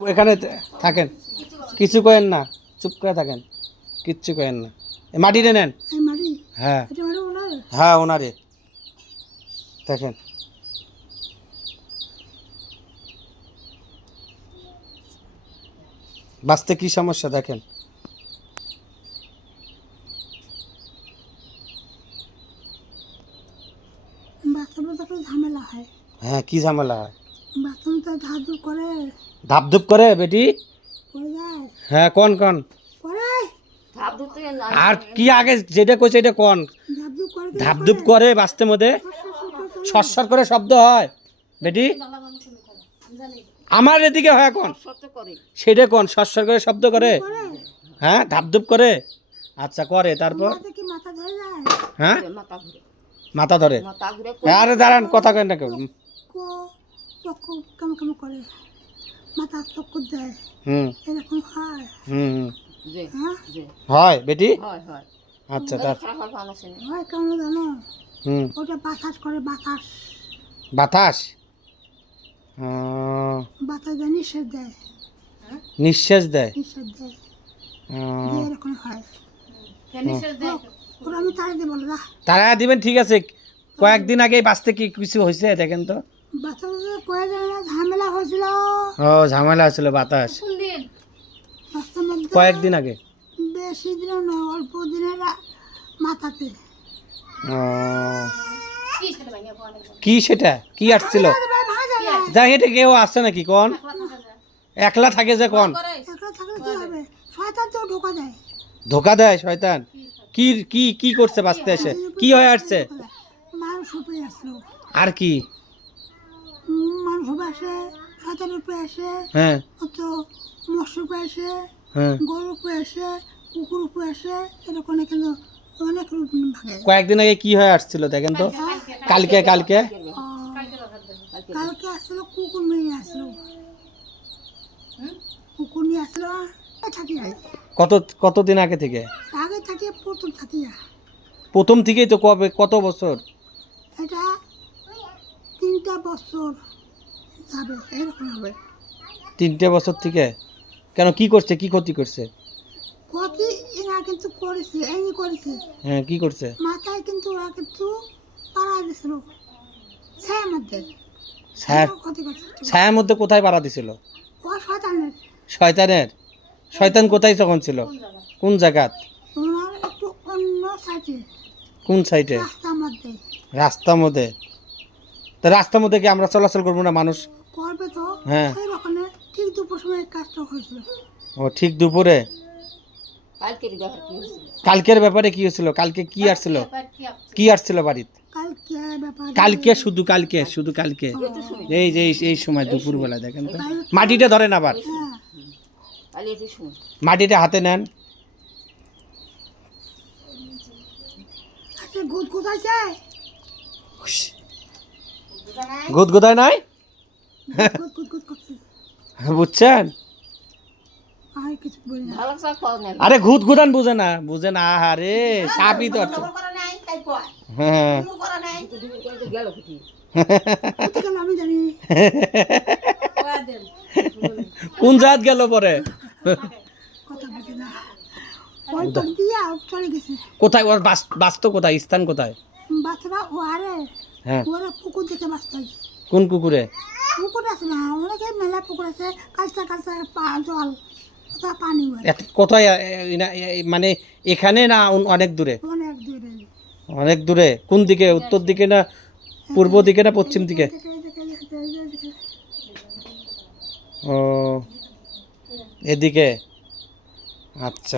এখানে থাকেন, কিছু করেন না, চুপ করে থাকেন, কিচ্ছু করেন না। মাটিটা নেন। হ্যাঁ হ্যাঁ, ওনারে দেখেন। বাঁচতে কি সমস্যা দেখেন। ঝামেলা হয়। হ্যাঁ, কি ঝামেলা হয়? বাথরুমটা ধাপধুপ করে ধাপধুপ করে বেটি? পড়ে যায় হ্যাঁ, কোন কোন পড়ে আর কি আগে যেটা কইছে এটা কোন? ধাপধুপ করে ধাপধুপ করে বাঁচতে মধ্যে সরসর করে শব্দ হয় বেটি? আমার এদিকে হয় কোন সেটা কোন সরসর করে শব্দ করে? হ্যাঁ, ধাপধুপ করে। আচ্ছা করে, তারপর? কি মাথা ধরে যায় হ্যাঁ, মাথা ধরে। আরে দাঁড়ান, কথা কেন না কেউ। কো চক্ষু কেমন কেমন করে মাথা চক্ষু দেয় হুম এরকম হয়। হুম হুম। হ্যাঁ হয় বেটি? হয় আচ্ছা, তার হয় কেন জানো? হুম, ওটা বাতাস করে বাতাস বাতাস। বাতাস দেয় নিঃশ্বাস দেয় নিঃশ্বাস দেয়। নিঃশ্বাস দেয় আহ, দিয়ে এরকম হয়। ওরা আমি তারা দিয়ে বলো না তারা দিবেন, ঠিক আছে। কয়েকদিন আগে বাঁচতে কি কিছু হয়েছে দেখেন তো? বাচ্চা কয়ে যায় না ঝামেলা হয়েছিল ও, ঝামেলা ছিল বাতাস রাস্তার মধ্যে কয়েকদিন আগে। বেশি দিনও নয় অল্প দিনের মাথাতে ও, কি সেটা কি আসছিল? যাই, এটা কেউ আসছে নাকি কোন? একলা থাকে যে কোন? একলা থাকলে কি হবে? শয়তান তো ঢোকা দেয় ধোকা দেয় শয়তান? কি কি কি করছে বাঁচতে এসে? কি হয়ে আসছে? মানুষ উপরে আসলো আর কি? মানুষ উপরে আসে শয়তান উপরে আসে হ্যাঁ তো মৎস্য উপরে আসে হ্যাঁ। গরু উপরে আসে কুকুর উপরে আসে এরকম কিন্তু অনেক রূপ ভাগে। কয়েকদিন আগে কি হয়ে আসছিল দেখেন তো? কালকে কালকে কালকে আসলো কুকুর নিয়ে আসলো কুকুর নিয়ে আসলো থাকি কতদিন আগে থেকে? আগে থাকি প্রথম থাকি প্রথম থেকেই তো, কবে, কত বছর? এটা 3টা বছর যাবে এরকম হবে। 3টে বছর থেকে? কেন, কি করছে, কি ক্ষতি করছে? ক্ষতি এরা কিন্তু করেছে এমনি করেছে হ্যাঁ, কি করছে? মাথায় কিন্তু ওরা কিন্তু পাড়া দিছিল ছায়ার মধ্যে ছায়া? ক্ষতি করছে ছায়ার মধ্যে কোথায় পাড়া দিছিল? ও শয়তানের শয়তানের? শয়তান কোথায় তখন ছিল? কোন জায়গাত? ওনার একটু অন্য সাইডে কোন সাইডে? রাস্তার মধ্যে রাস্তার মধ্যে? তা রাস্তার মধ্যে কি আমরা চলাচল করবো না মানুষ? করবে তো হ্যাঁ। সেই ওখানে ঠিক দুপুর সময় কাজটা হয়েছিল। ও, ঠিক দুপুরে? কালকের ব্যাপারে কি হয়েছিল? কালকে কি আসছিল? কি আসছিল বাড়িতে কালকে ব্যাপার কালকে? শুধু কালকে? শুধু কালকে? এই যে এই সময় দুপুরবেলা দেখেন তো। মাটিটা ধরেন আবার, হ্যাঁ মাটিটা হাতে নেন। আচ্ছা গুদ গুদাইছে গুদগুদায় নাই? গুদ গুদ গুদ করছে বুঝছেন? আর কিছু বলি না আরে গুদগুদান বুঝে না, বুঝে না। আরে সাপই তো আছে। হ্যাঁ। কোথায় গেল আমি জানি কোন জাত গেল পরে? কথা বলি না ওই তো দিয়া চলে গেছে কোথায় ওর বাস্তব কোথায়, স্থান কোথায়? বাচ্চারা ও আরে হ্যাঁ। ওরা পুকুর দেখে বাঁচতে কোন কুকুরে? পুকুর আছে না অনেকে মেলা পুকুর আছে কালচা কালচা জল ওটা পানি হয় কোথায়? মানে এখানে না অনেক দূরে? অনেক দূরে অনেক দূরে? কোন দিকে, উত্তর দিকে না পূর্ব দিকে না পশ্চিম দিকে? ও, এদিকে। আচ্ছা।